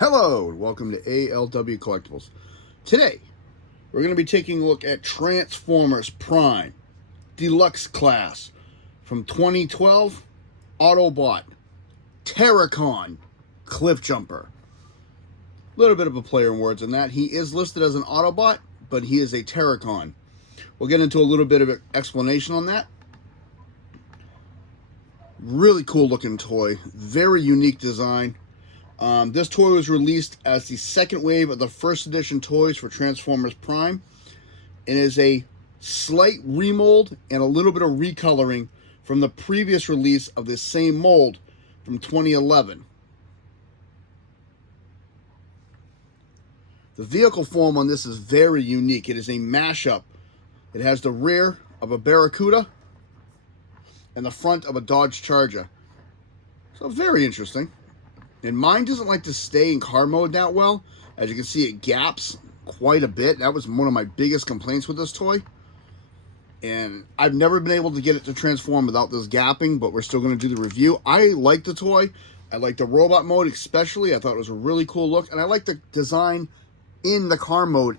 Hello, and welcome to ALW Collectibles. Today, we're going to be taking a look at Transformers Prime Deluxe Class from 2012, Autobot, Terrorcon, Cliffjumper. A little bit of a play on words in that. He is listed as an Autobot, but he is a Terrorcon. We'll get into a little bit of an explanation on that. Really cool looking toy, very unique design. This toy was released as the second wave of the first edition toys for Transformers Prime. It is a slight remold and a little bit of recoloring from the previous release of this same mold from 2011. The vehicle form on this is very unique. It is a mashup. It has the rear of a Barracuda and the front of a Dodge Charger. So very interesting. And mine doesn't like to stay in car mode that well. As you can see, it gaps quite a bit. That was one of my biggest complaints with this toy. And I've never been able to get it to transform without this gapping, but we're still going to do the review. I like the toy. I like the robot mode especially. I thought it was a really cool look. And I like the design in the car mode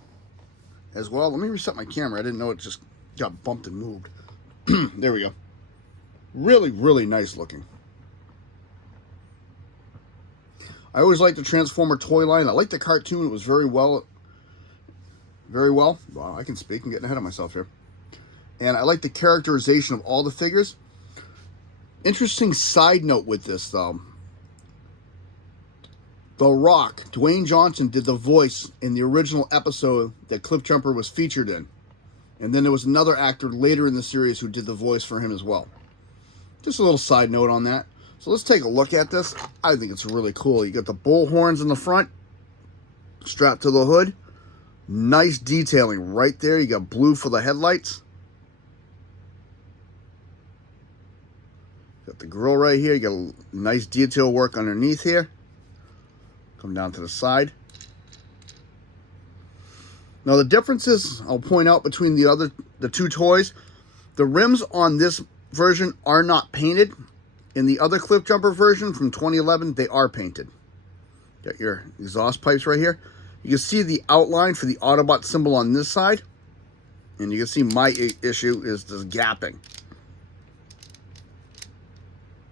as well. Let me reset my camera. I didn't know it just got bumped and moved. There we go. Really, really nice looking. I always liked the Transformer toy line. I liked the cartoon. It was very well. Wow, I can speak. I'm getting ahead of myself here. And I like the characterization of all the figures. Interesting side note with this, though. The Rock, Dwayne Johnson, did the voice in the original episode that Cliffjumper was featured in. And then there was another actor later in the series who did the voice for him as well. Just a little side note on that. So let's take a look at this. I think it's really cool. You got the bull horns in the front, strapped to the hood. Nice detailing right there. You got blue for the headlights. Got the grill right here. You got a nice detail work underneath here. Come down to the side. Now the differences I'll point out between the two toys. The rims on this version are not painted. In the other Cliffjumper version from 2011, they are painted. Got your exhaust pipes right here. You can see the outline for the Autobot symbol on this side. And you can see my issue is this gapping.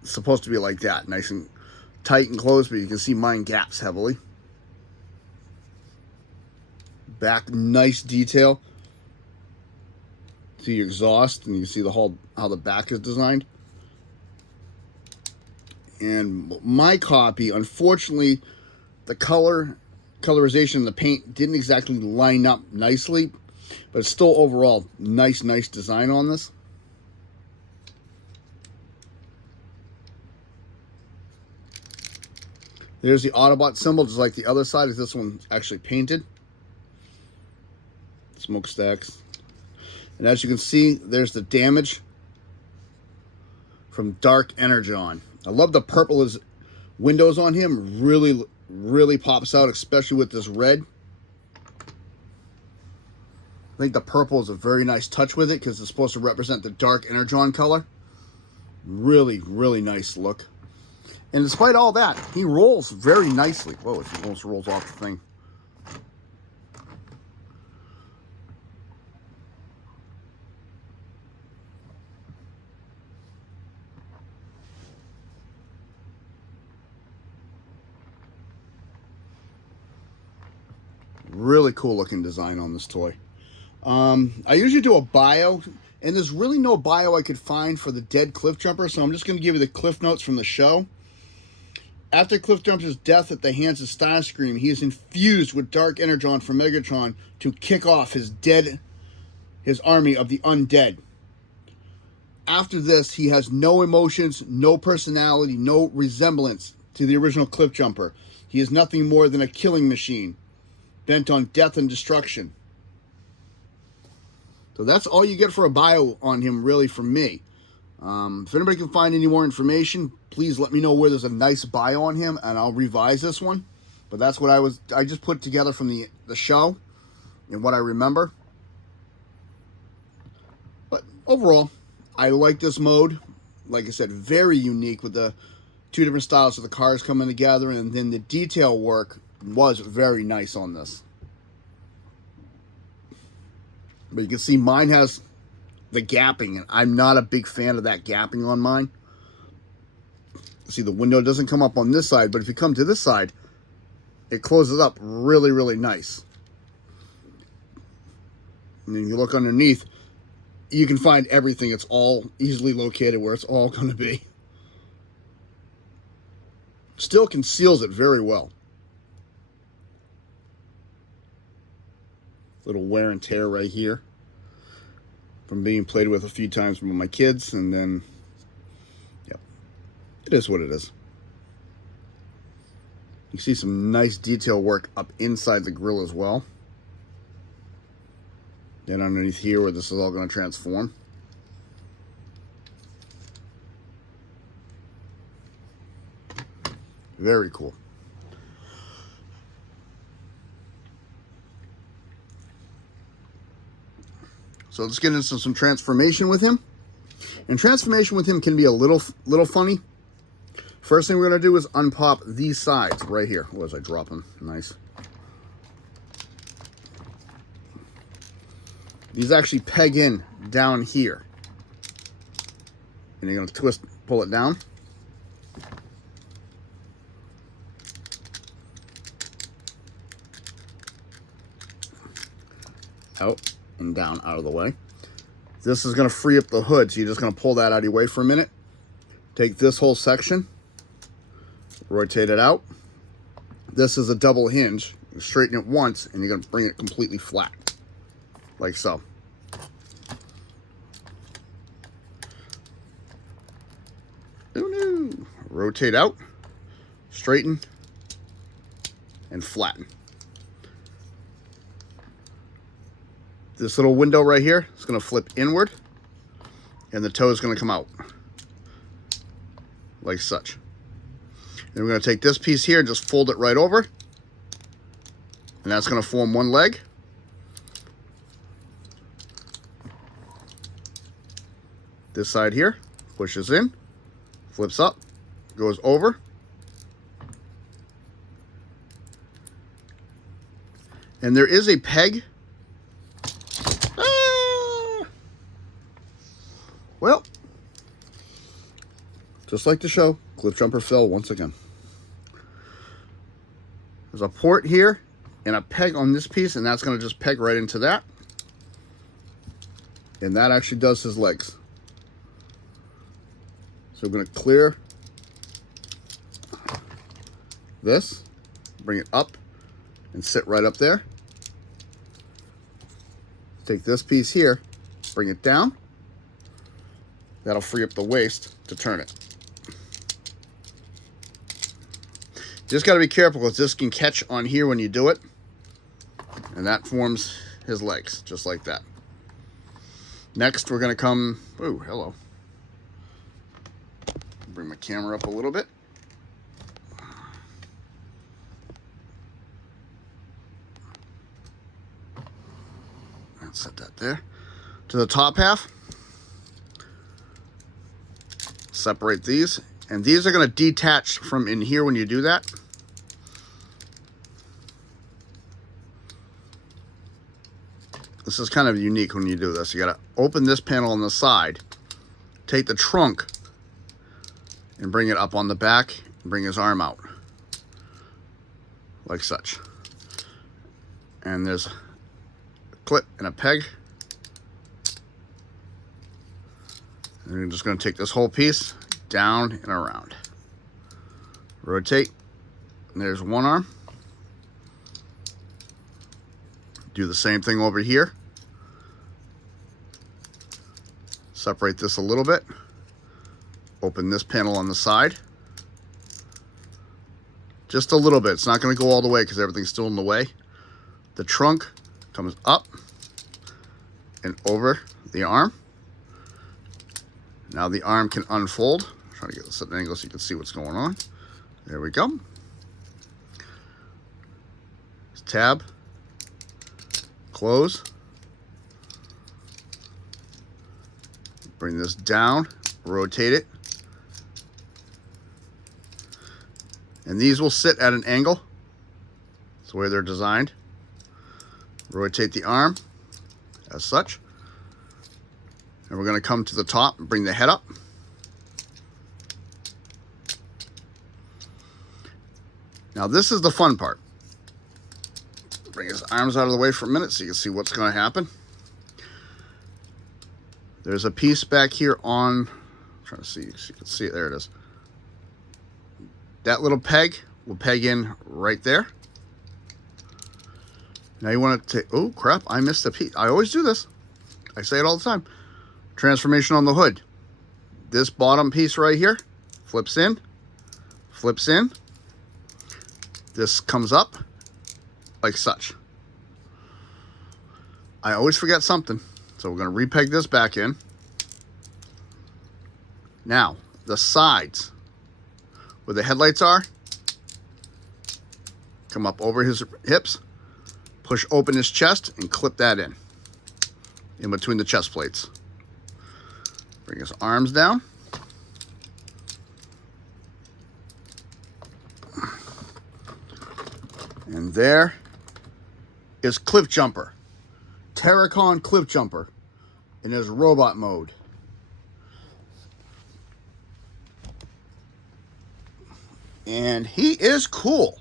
It's supposed to be like that, nice and tight and close, but you can see mine gaps heavily. Back, nice detail. See your exhaust, and you see the whole how the back is designed. And my copy, unfortunately, the colorization of the paint didn't exactly line up nicely, but it's still overall nice design on this. There's the Autobot symbol, just like the other side, is this one actually painted. Smokestacks. And as you can see, there's the damage from Dark Energon. I love the purple as windows on him. Really pops out, especially with this red. I think the purple is a very nice touch with it because it's supposed to represent the Dark Energon color. Really nice look. And despite all that, he rolls very nicely. Whoa, it almost rolls off the thing. Really cool looking design on this toy. I usually do a bio, and there's really no bio I could find for the dead Cliffjumper, so I'm just going to give you the cliff notes from the show. After Cliffjumper's death at the hands of Starscream, he is infused with Dark Energon from Megatron to kick off his army of the undead. After this, he has no emotions, no personality, no resemblance to the original Cliffjumper. He is nothing more than a killing machine, bent on death and destruction. So that's all you get for a bio on him, really, from me. If anybody can find any more information, please let me know where there's a nice bio on him, and I'll revise this one. But that's what I just put together from the show and what I remember. But overall, I like this mode. Like I said, very unique with the two different styles of the cars coming together, and then the detail work was very nice on this. But you can see mine has the gapping, and I'm not a big fan of that gapping on mine. See, the window doesn't come up on this side, but if you come to this side, it closes up really, really nice. And then you look underneath, you can find everything. It's all easily located where it's all going to be. Still conceals it very well. Little wear and tear right here from being played with a few times with my kids, and then, yep, it is what it is. You see some nice detail work up inside the grill as well. Then underneath here where this is all going to transform. Very cool. So let's get into some transformation with him. And transformation with him can be a little funny. First thing we're going to do is unpop these sides right here. What was I dropping? Nice. These actually peg in down here. And you're going to pull it down. Out and down out of the way. This is going to free up the hood, so you're just going to pull that out of your way for a minute. Take this whole section, rotate it out. This is a double hinge. You straighten it once, and you're going to bring it completely flat, like so. Oh no! Rotate out, straighten, and flatten. This little window right here is going to flip inward, and the toe is going to come out like such. Then we're going to take this piece here and just fold it right over, and that's going to form one leg. This side here pushes in, flips up, goes over, and there is a peg. Well, just like the show, Cliffjumper fell once again. There's a port here and a peg on this piece, and that's going to just peg right into that. And that actually does his legs. So we're going to clear this, bring it up, and sit right up there. Take this piece here, bring it down. That'll free up the waist to turn it. Just got to be careful because this can catch on here when you do it. And that forms his legs, just like that. Next, we're going to come... Ooh, hello. Bring my camera up a little bit. Let's set that there. To the top half. Separate these, and these are going to detach from in here when you do that. This is kind of unique when you do this. You got to open this panel on the side, take the trunk, and bring it up on the back, and bring his arm out, like such. And there's a clip and a peg. And you're just going to take this whole piece down and around. Rotate. And there's one arm. Do the same thing over here. Separate this a little bit. Open this panel on the side. Just a little bit. It's not going to go all the way because everything's still in the way. The trunk comes up and over the arm. Now the arm can unfold. I'm trying to get this at an angle so you can see what's going on. There we go. Tab. Close. Bring this down. Rotate it. And these will sit at an angle That's the way they're designed. Rotate the arm as such. And we're going to come to the top and bring the head up. Now this is the fun part. Bring his arms out of the way for a minute so you can see what's going to happen. There's a piece back here on, I'm trying to see, so you can see it, there it is. That little peg will peg in right there. Now you want to take, oh crap, I missed a piece. I always do this. I say it all the time. Transformation on the hood. This bottom piece right here flips in, flips in. This comes up like such. I always forget something, so we're going to repeg this back in. Now, the sides where the headlights are, come up over his hips, push open his chest, and clip that in between the chest plates. Bring his arms down. And there is Cliffjumper. Terrorcon Cliffjumper in his robot mode. And he is cool.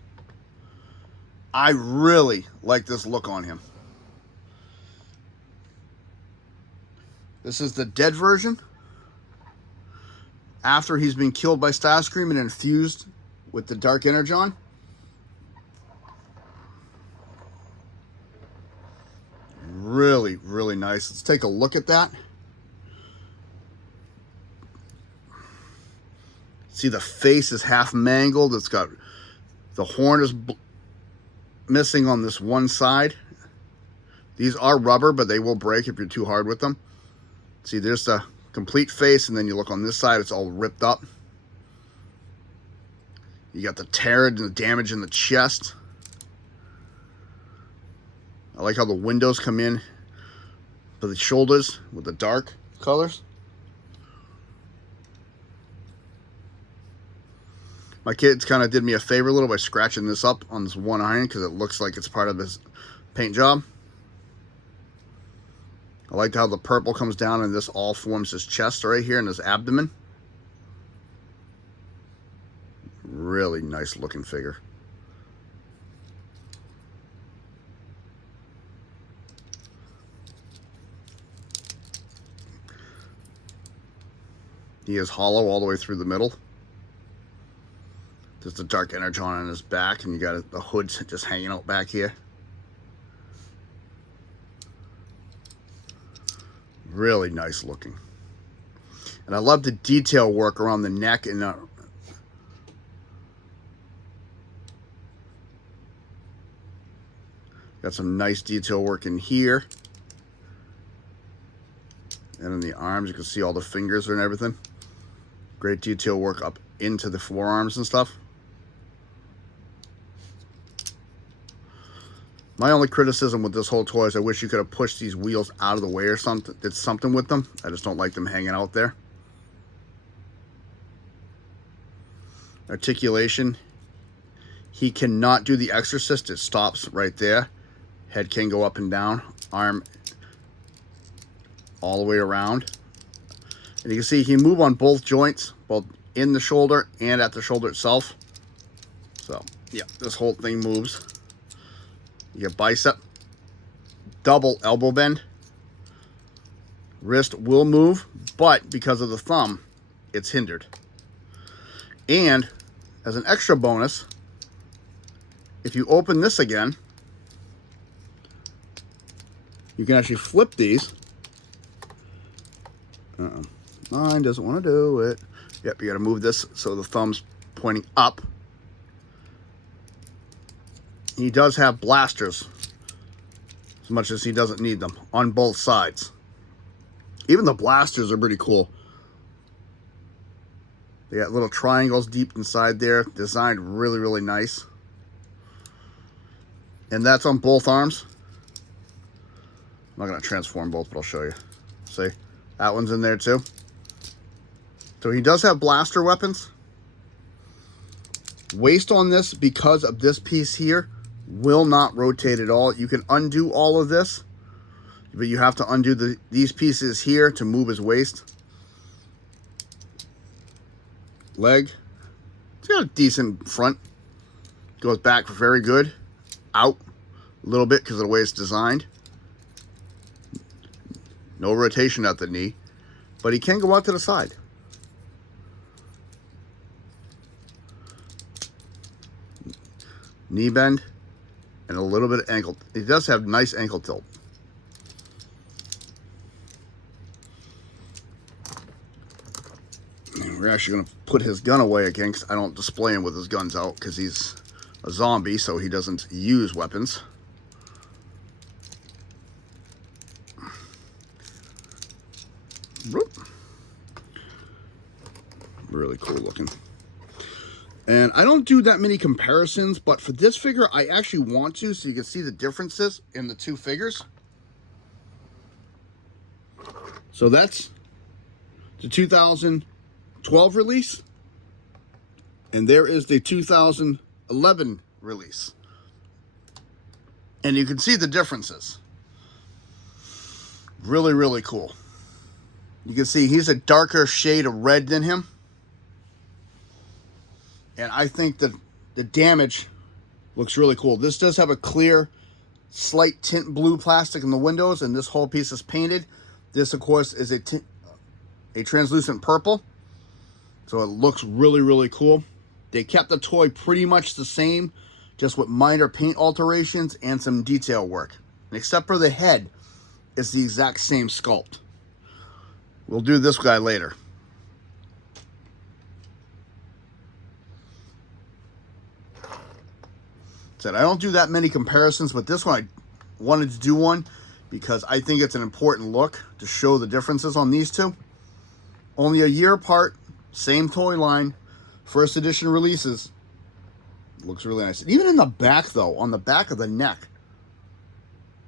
I really like this look on him. This is the dead version. After he's been killed by Starscream and infused with the Dark Energon. Really, really nice. Let's take a look at that. See, the face is half mangled. It's got, the horn is missing on this one side. These are rubber, but they will break if you're too hard with them. See, there's the complete face, and then you look on this side, it's all ripped up. You got the tear and the damage in the chest. I like how the windows come in for the shoulders with the dark colors. My kids kind of did me a favor a little by scratching this up on this one iron because it looks like it's part of his paint job. I like how the purple comes down and this all forms his chest right here and his abdomen. Really nice looking figure. He is hollow all the way through the middle. There's the Dark Energon on his back, and you got the hood just hanging out back here. Really nice looking. And I love the detail work around the neck and got some nice detail work in here. And in the arms, you can see all the fingers and everything. Great detail work up into the forearms and stuff. My only criticism with this whole toy is I wish you could have pushed these wheels out of the way or something. Did something with them. I just don't like them hanging out there. Articulation. He cannot do the Exorcist. It stops right there. Head can go up and down. Arm all the way around. And you can see he can move on both joints, both in the shoulder and at the shoulder itself. So, yeah, this whole thing moves. You get bicep, double elbow bend. Wrist will move, but because of the thumb, it's hindered. And as an extra bonus, if you open this again, you can actually flip these. Mine doesn't want to do it. Yep, you got to move this so the thumb's pointing up. He does have blasters, as much as he doesn't need them, on both sides. Even the blasters are pretty cool. They got little triangles deep inside there, designed really, really nice. And that's on both arms. I'm not going to transform both, but I'll show you. See, that one's in there too. So he does have blaster weapons. Waist on this, because of this piece here, Will not rotate at all. You can undo all of this, but you have to undo these pieces here to move his waist. Leg. It's got a decent front. Goes back very good. Out a little bit because of the way it's designed. No rotation at the knee, but he can go out to the side. Knee bend and a little bit of ankle. He does have nice ankle tilt. And we're actually going to put his gun away again because I don't display him with his guns out because he's a zombie, so he doesn't use weapons. Really cool looking. And I don't do that many comparisons, but for this figure, I actually want to, so you can see the differences in the two figures. So that's the 2012 release, and there is the 2011 release. And you can see the differences. Really, really cool. You can see he's a darker shade of red than him. And I think that the damage looks really cool. This does have a clear, slight tint blue plastic in the windows, and this whole piece is painted. This, of course, is a translucent purple. So it looks really, really cool. They kept the toy pretty much the same, just with minor paint alterations and some detail work. And except for the head, it's the exact same sculpt. We'll do this guy later. Said I don't do that many comparisons, but this one I wanted to do one because I think it's an important look to show the differences on these two. Only a year apart, same toy line, first edition releases. Looks really nice. Even in the back though, on the back of the neck,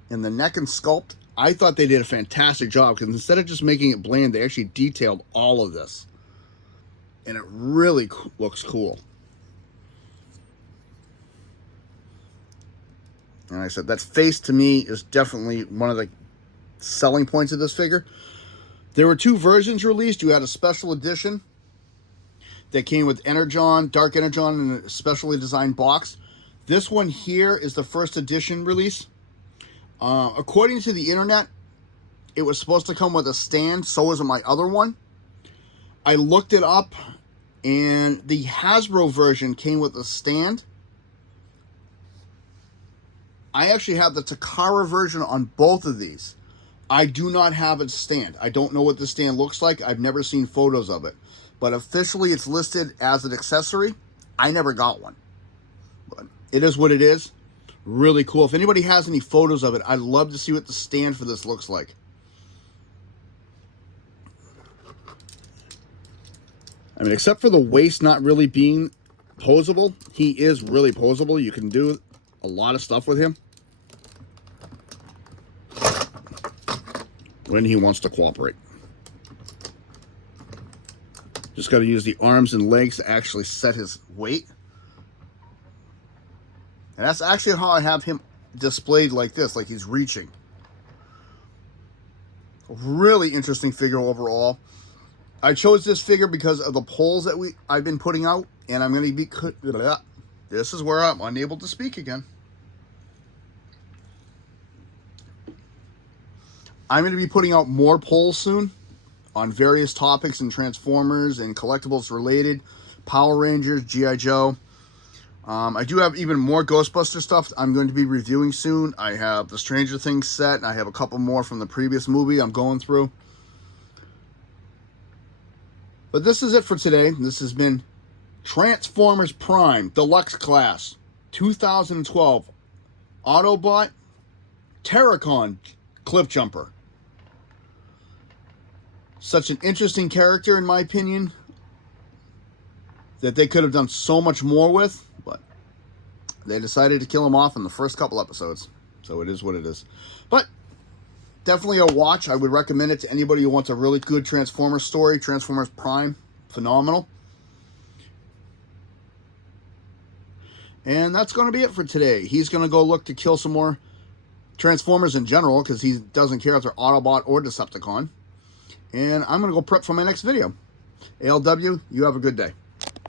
in the neck and sculpt, I thought they did a fantastic job because instead of just making it bland, they actually detailed all of this. And it really looks cool. And like I said, that face to me is definitely one of the selling points of this figure. There were two versions released. You had a special edition that came with Energon, Dark Energon, in a specially designed box. This one here is the first edition release. According to the internet, it was supposed to come with a stand. So was my other one. I looked it up, and the Hasbro version came with a stand. I actually have the Takara version on both of these. I do not have a stand. I don't know what the stand looks like. I've never seen photos of it. But officially it's listed as an accessory. I never got one. But it is what it is. Really cool. If anybody has any photos of it, I'd love to see what the stand for this looks like. I mean, except for the waist not really being posable, he is really posable. You can do a lot of stuff with him when he wants to cooperate. Just got to use the arms and legs to actually set his weight. And that's actually how I have him displayed like this, like he's reaching. Really interesting figure overall. I chose this figure because of the polls that I've been putting out, and I'm going to be... This is where I'm unable to speak again. I'm going to be putting out more polls soon on various topics and Transformers and collectibles related. Power Rangers, G.I. Joe. I do have even more Ghostbuster stuff I'm going to be reviewing soon. I have the Stranger Things set, and I have a couple more from the previous movie I'm going through. But this is it for today. This has been Transformers Prime Deluxe Class 2012 Autobot Terrorcon Cliffjumper. Such an interesting character, in my opinion, that they could have done so much more with, but they decided to kill him off in the first couple episodes. So it is what it is. But definitely a watch. I would recommend it to anybody who wants a really good Transformers story. Transformers Prime, phenomenal. And that's going to be it for today. He's going to go look to kill some more Transformers in general, because he doesn't care if they're Autobot or Decepticon. And I'm going to go prep for my next video. ALW, you have a good day.